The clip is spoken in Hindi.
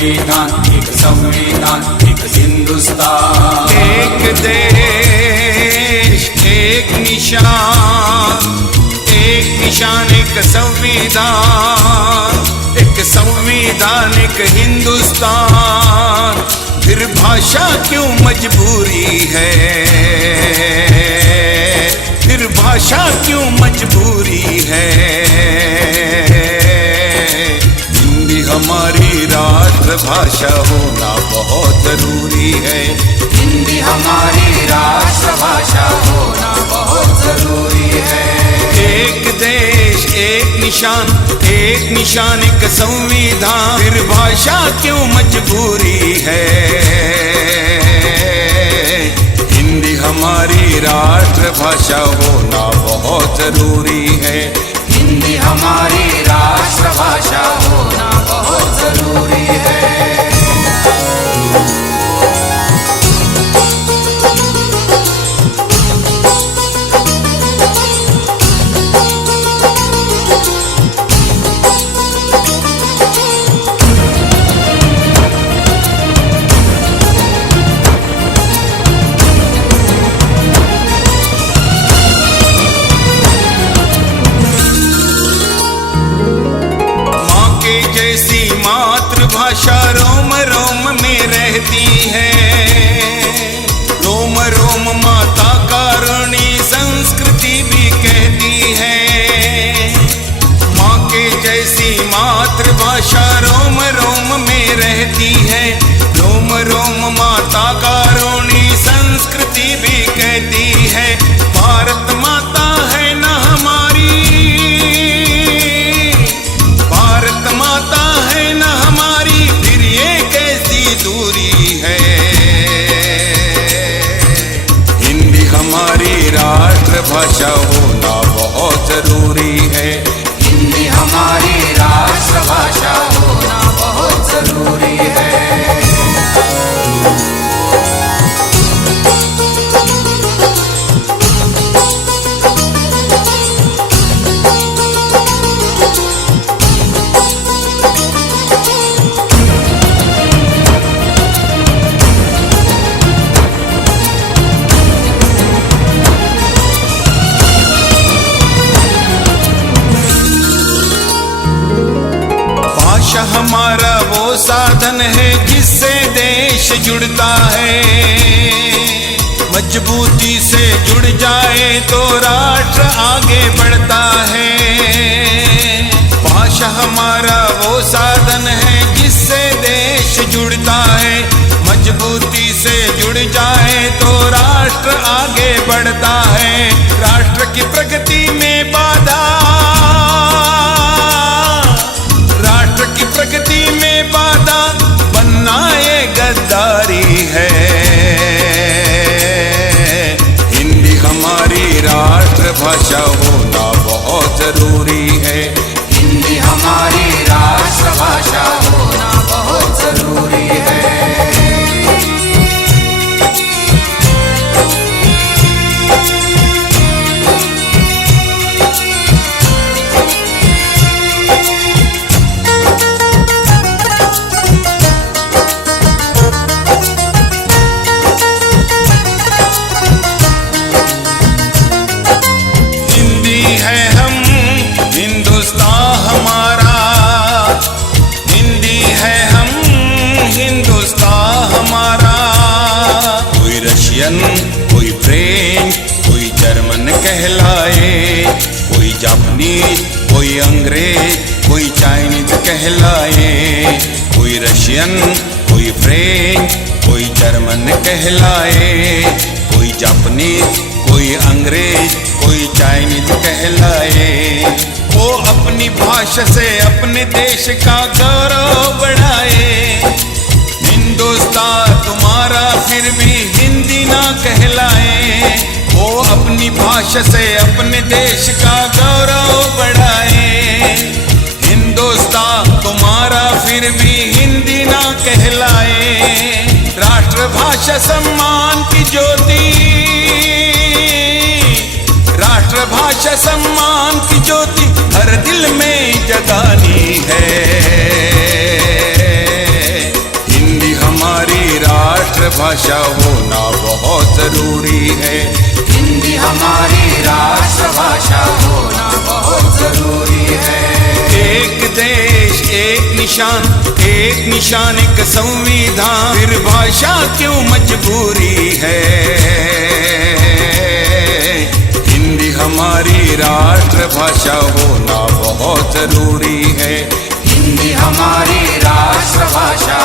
संविधान, एक संविधान, एक हिंदुस्तान। एक देश एक निशान, एक निशान एक संविधान, एक संविधान एक हिंदुस्तान। फिर भाषा क्यों मजबूरी है, फिर भाषा क्यों मजबूरी है। हिंदी हमारी राष्ट्रभाषा होना बहुत जरूरी है। हिंदी हमारी राष्ट्रभाषा होना बहुत जरूरी है। एक देश एक निशान, एक निशान एक संविधान। फिर भाषा क्यों मजबूरी है, हिंदी हमारी राष्ट्रभाषा होना बहुत जरूरी है। हिंदी हमारी राष्ट्रभाषा होना बहुत जरूरी है। मातृभाषा रोम रोम में रहती है, रोम रोम माता कारुणी संस्कृति भी कहती है। माँ के जैसी मातृभाषा रोम रोम में रहती है, रोम रोम माता कारुणी संस्कृति भी कहती है। भारत माता है ना हमारी, भारत माता है ना हमारी, फिर ये कैसी दूरी है। हिंदी हमारी राष्ट्रभाषा होना बहुत जरूरी है। हिंदी हमारी राष्ट्रभाषा होना बहुत जरूरी है। भाषा हमारा वो साधन है जिससे देश जुड़ता है। मजबूती से जुड़ जाए तो राष्ट्र आगे बढ़ता है। भाषा हमारा वो साधन है जिससे देश जुड़ता है। मजबूती से जुड़ जाए तो राष्ट्र आगे बढ़ता है। राष्ट्र की प्रगति में बाधा, प्रगति में बाधा बनना ये गद्दारी है। हिंदी हमारी राष्ट्रभाषा होना बहुत जरूरी है। हिंदी हमारी राष्ट्रभाषा होना बहुत जरूरी है। कोई फ्रेंच, कोई जर्मन कहलाए, कोई जापानीज, कोई अंग्रेज, कोई चाइनीज कहलाए। कोई रशियन, कोई फ्रेंच, कोई जर्मन कहलाए, कोई जापानीज, कोई अंग्रेज, कोई चाइनीज कहलाए। वो अपनी भाषा से अपने देश का गौरव बढ़ाए। हिंदुस्तान तुम्हारा फिर भी हिंदी ना कहलाए। वो अपनी भाषा से अपने देश का गौरव बढ़ाए। हिंदुस्तान तुम्हारा फिर भी हिंदी ना कहलाए। राष्ट्रभाषा सम्मान की ज्योति, राष्ट्रभाषा सम्मान की ज्योति हर दिल में जगानी है। राष्ट्रभाषा होना बहुत जरूरी है। हिंदी हमारी राष्ट्रभाषा होना बहुत जरूरी है। एक देश एक निशान एक संविधान, फिर भाषा क्यों मजबूरी है। हिंदी हमारी राष्ट्रभाषा होना बहुत जरूरी है। हिंदी हमारी राष्ट्रभाषा